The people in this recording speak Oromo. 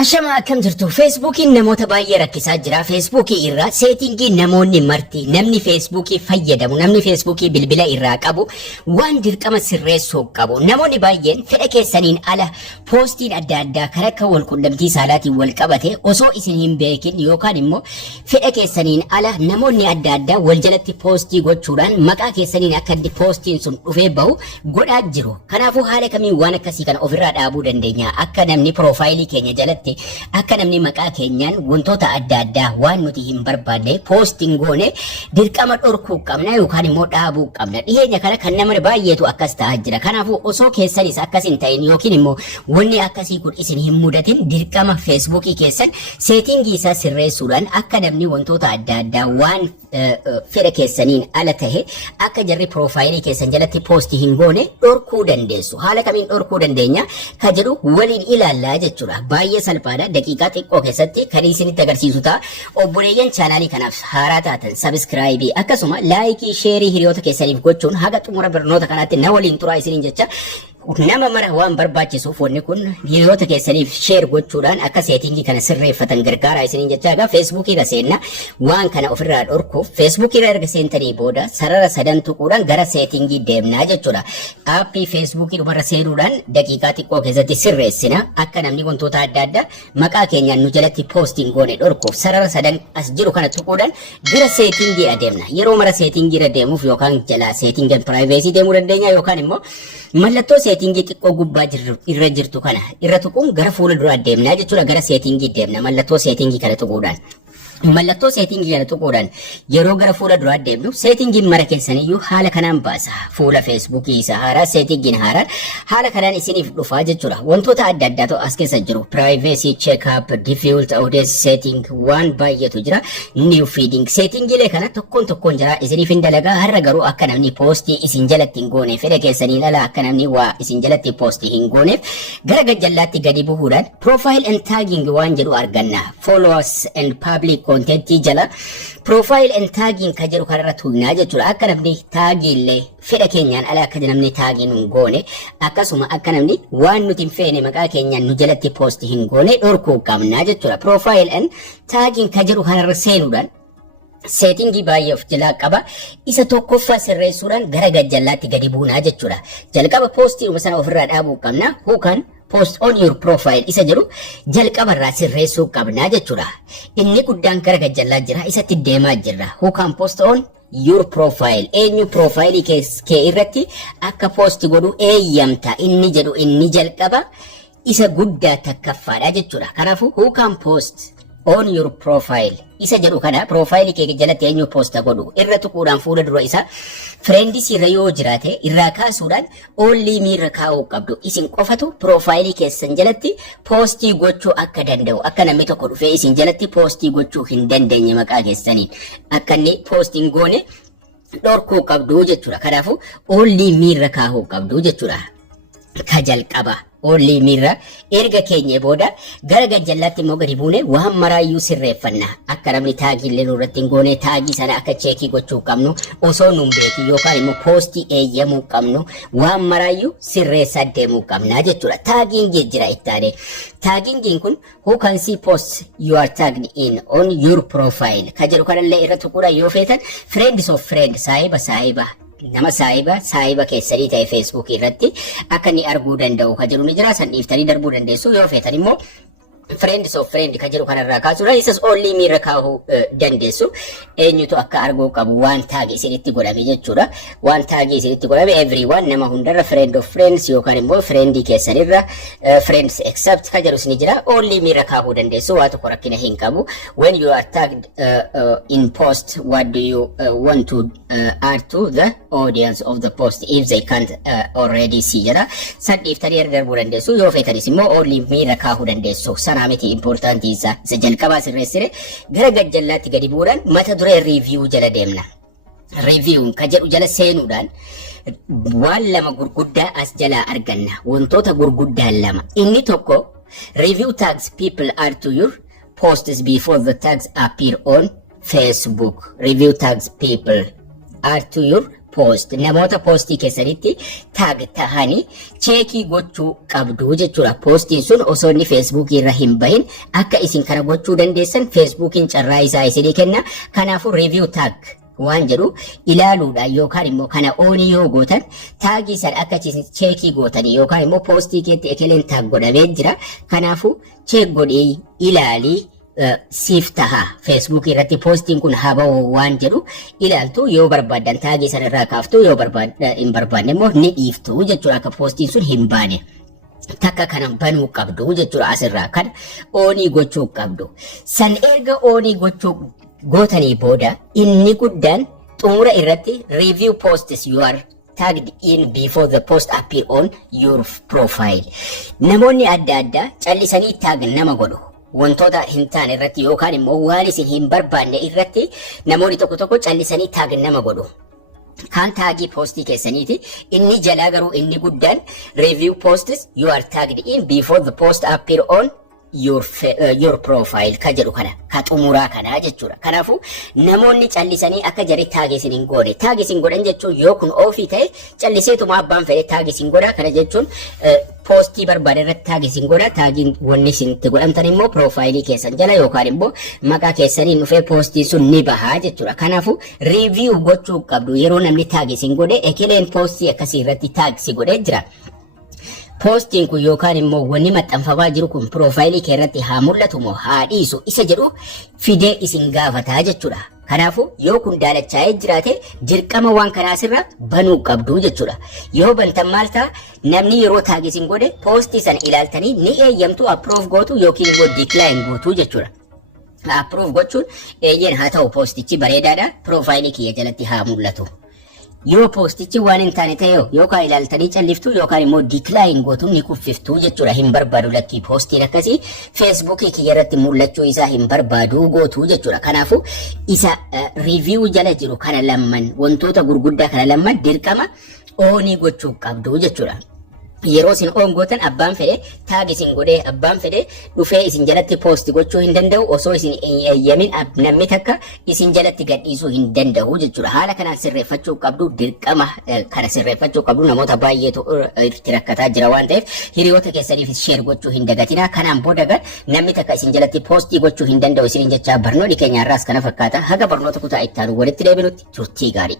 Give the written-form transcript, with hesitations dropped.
Ashama akkam jirtu Facebookiin namoota baay'ee rakkisaa jira. Facebookii irraa seetingii namoonni marti namni Facebookii fayyadamu namni Facebookii bilbila irraa qabu waan dirqama sirreessuu qabu. Namoonni baay'een fedha keessaniin ala poostiin adda addaa kan akka wal quunnamtii saalaatiin wal qabate osoo isin hin beekin yookaan immoo fedha keessaniin ala namoonni adda addaa wal jalatti poostii gochuudhaan maqaa keessaniin akka poostiin sun dhufee bahu godhaa jiru. Kanaafuu haala kamiin waan akkasii kana ofirraa dhaabuu dandeenya? Akka namni profaayilii keenya jalatti akka namni maqaa keenyaan wantoota adda addaa waan nuti hin barbaanne poostiin goone dirqama dhorkuu qabna yookaan immoo dhaabuu qabna. Dhiheenya kana kan nama baay'eetu akkas ta'aa jira. Kanaafuu osoo keessanis akkas hin ta'in yookiin immoo wanni akkasii kun isin hin mudatin dirqama Facebookii keessan seetingii isaa sirreessuudhaan akka namni wantoota adda addaa waan fedha keessaniin ala tahe akka jarri profaayilii keessan jalatti poostii hin goone dhorkuu dandeessu. Haala kamiin dhorkuu dandeenya ka jedhu waliin ilaallaa jechuudha. Baay'ee salphaadha. Daqiiqaa xiqqoo keessatti kan isinitti agarsiisu ta'a. Obboleeyyan chaanaalii kanaaf haaraa taatan sabiskiraayibii akkasuma laayikii sheerii hiriyoota keessaniif gochuun haga xumura barnoota kanaatti na waliin turaa isiniin jecha nama mara waan barbaachisuuf wanni kun hiriyoota keessaniif sheer gochuudhaan akka seetingii kana sirreeffatan gargaaraa isiniin jecha egaa Facebookii irra seenna waan kana ofirraa dhorkuuf Facebookii irra erga seentanii booda sarara sadan tuquudhaan gara seetingii deemnaa jechuudha. Aappii Facebookii dhumarra seenuudhaan daqiiqaa xiqqoo keessatti sirreessina akka namni wantoota adda addaa maqaa keenyaan nu jalatti poostiin goone dhorkuuf sarara sadan as jiru kana tuquudhaan gara seetingii adeemna. Yeroo mara seetingii irra deemuuf yookaan jala seetingii piraayiveesii deemuu dandeenya yookaan immoo mallattoo seetingii xiqqoo gubbaa irra jirtu kana irra tuquun gara fuula duraa deemnaa jechuudha. Gara seetingii deemna mallattoo seetingii kana tuquudhaan. Mallattoo seetingii kana tuquudhaan yeroo gara fuula duraa deemnu seetingiin mara keessaniyyuu haala kanaan baasa. Fuula Facebookii isa haaraa seetingiin haaraan haala kanaan isiniif dhufaa jechuudha. Wantoota adda addaatu as keessa jiru. Privacy checkup, default audience setting waan baay'eetu jira. New feeding seetingiilee kana tokkoon jira isiniif hin dalagaa. Har'a garuu akka namni poostii isin jalatti hin goone fedha keessaniin ala akka namni waa isin jalatti poostii hin gooneef gara gajjallaatti gadi bu'uudhaan profile and tagging waan jedhu arganna. Followers and public content jala profile and tagging ka jedhu kanarra tuqnaa jechuudha. Akka namni taagiillee fedha keenyaan ala akka namni taagiin hin goone akkasuma akka namni waan nuti hin feene maqaa keenyaan nu jalatti poostii hin goone dhorkuu qabnaa jechuudha. Profile and tagging ka jedhu kanarra seenuudhaan seetingii baay'ee of jalaa qaba. Isa tokkoffaa sirreessuudhaan gara gajjallaatti gadi buunaa jechuudha. Jalqaba poostii sana ofirraa dhaabuu qabna. Yookaan post on your profile isa jedhu jalqabarraa sirreessuu qabnaa jechuudha. Inni guddaan gara gajjallaa jira isatti deemaa jirra. Yookaan post on your profile eenyu profaayilii kee irratti akka poostii godhu eeyyamta inni jedhu inni jalqaba isa guddaa takkaffaadha jechuudha. Kanaafuu yookaan post on your profile isa jedhu kana profaayilii kee jalatti eenyu poosta godhu irra tuquudhaan fuula dura isa friendis irra yoo jiraate irraa kaasuudhaan only miirra kaa'uu qabdu. Isin qofatu profaayilii keessan jalatti poostii gochuu akka danda'u akka namni tokko dhufee isin jalatti poostii gochuu hin dandeenye maqaa keessaniin akka inni poostiin goone dhorkuu qabdu jechuudha. Kanaafuu only miirra kaa'uu qabdu jechuudha. Ka jalqaba only mirra erga keenya booda gara gajjallaatti immoo gadi buune waan maraayyuu sirreeffanna. Akka namni taagiillee nurratti hin goone taagii sana akka cheekii gochuu qabnu osoo nun beeki yookaan immoo poostii eeyyamuu qabnu waan maraayyuu sirreessaa deemuu qabna jechuudha. Taagiin jira ittaane. Taagiin kun who can see posts you are tagged in on your profile ka jedhu kanallee irra tuquudhaan yoo feetan friends of friend saahiba nama saahiba keessanii ta'e Facebook irratti akka inni arguu danda'u ka jedhu ni jira. San dhiiftanii darbuu dandeessu yoo feetan immoo friends of friend ka jedhu kanarraa kaasuudhaan isas only miirra kaa'uu dandeessu. Eenyutu akka arguu qabu waan taagi isinitti godhame jechuudha. Waan taagi isinitti godhame everyone nama hundarra friend of friends yookaan immoo friendii keessanirra friends except ka jedhus ni jira. Only miirra kaa'uu dandeessu waa tokko rakkina hin qabu. When you are tagged in post what do you want to add to the audience of the post if they can't already see jedha. San dhiiftanii darbuu dandeessu yoo feetanis immoo only miirra kaa'uu dandeessu. Miti importanti isa jalqabaa sirreessire gara gajjallaatti gadi bu'uudhaan mata duree review jala deemna. Review ka jedhu jala seenuudhaan waan lama gurguddaa as jalaa arganna. Wantoota gurguddaa lama. Inni tokko review tags people add to your posts before the tags appear on Facebook. Review tags people add to your post namoota postii keessanitti tag tahanii cheekii gochuu qabdu jechuudha. Postiin sun osoo inni Facebook irra hin bahin akka isin kana gochuu dandeessan Facebookiin carraa isaa isinii kenna. Kanaafuu review tag waan jedhu ilaaluudhaan yookaan immoo kana oonii yoo gootan taagii san akka cheekii gootanii yookaan immoo postii keetti ekeleen taag godhamee jira. Kanaafuu cheek godhee ilaalii siif taha Facebook irratti postiin kun haba'u waan jedhu ilaaltu yoo barbaadan taagii san irraa kaaftu yoo hin barbaanne immoo ni dhiiftu jechuudha. Akka postiin sun hin baane takka kana banuu qabdu jechuudha. Asirraa kana oonii gochuu qabdu. San erga oonii gochuu gootanii booda inni guddaan xumura irratti review posts you are tagged in before the post appear on your profile. Namoonni adda addaa callisanii tag nama godhu. Wantoota hin taane irratti yookaan immoo waan isin hin barbaanne irratti namoonni tokko tokko callisanii tag nama godhu. Kan taagii postii keessaniiti. Inni jalaa garuu inni guddaan review posts you are tagged in before the post appear on your profile ka jedhu kana ka xumuraa kana jechuudha. Kanaafuu namoonni callisanii akka jari taag isin hin goone taag isin godhan jechuun yoo kun ofii ta'e calliseetuma abbaan fedhe taag isin godha. Kana jechuun postii barbaade irratti taag isin godha. Taagiin wanni isin itti godhamtan immoo profaayilii keessan jala yookaan immoo maqaa keessaniin dhufee postii sun ni bahaa jechuudha. Kanaafuu review gochuu qabdu yeroo namni taag isin godhe ekeleen postii akkasii irratti taag si godhee jira. Postiin kun yookaan immoo wanni maxxanfamaa jiru kun profaayilii kee irratti haa mul'atu moo haa dhiisu isa jedhu fidee isin gaafataa jechuudha. Kanaafuu yoo kun daalachaa'ee jiraate dirqama waan kanaasirra banuu qabdu jechuudha. Yoo bantan maal ta'a namni yeroo taag isin godhe postii sana ilaaltanii ni eeyyamtu approve gootu yookiin immoo decline gootu jechuudha. Approve gochuun eeyyeen haa ta'u postichi bareedaadha profaayilii kiyya jalatti haa mul'atu. Yoo postichi waan hin taane ta'e yookaan ilaaltanii calliftu yookaan immoo decline gootu ni kuffiftu jechuudha. Hin barbaadu lakkii postiin akkasii Facebookii kiyya irratti mul'achuu isaa hin barbaadu gootu jechuudha. Kanaafuu isa review jala jiru kana lamman wantoota gurguddaa kana lamman dirqama oonii gochuu qabdu jechuudha. Yeroo isin oon gootan abbaan fedhe taag isin godhee abbaan fedhe dhufee isin jalatti post gochuu hin danda'u osoo isin eeyyamin namni takka isin jalatti gadhiisuu hin danda'u jechuudha. Haala kanaan sirreeffachuu qabdu dirqama kana sirreeffachuu qabdu. Namoota baay'eetu itti rakkataa jira waan ta'eef hiriyoota keessaniif share gochuu hin dagatina. Kanaan booda namni takka isin jalatti postii gochuu hin danda'u isin jechaa barnoonni keenya irraas kana fakkaata. Haga barnoota kutaa itti aanu walitti deebinutti turtii gaarii.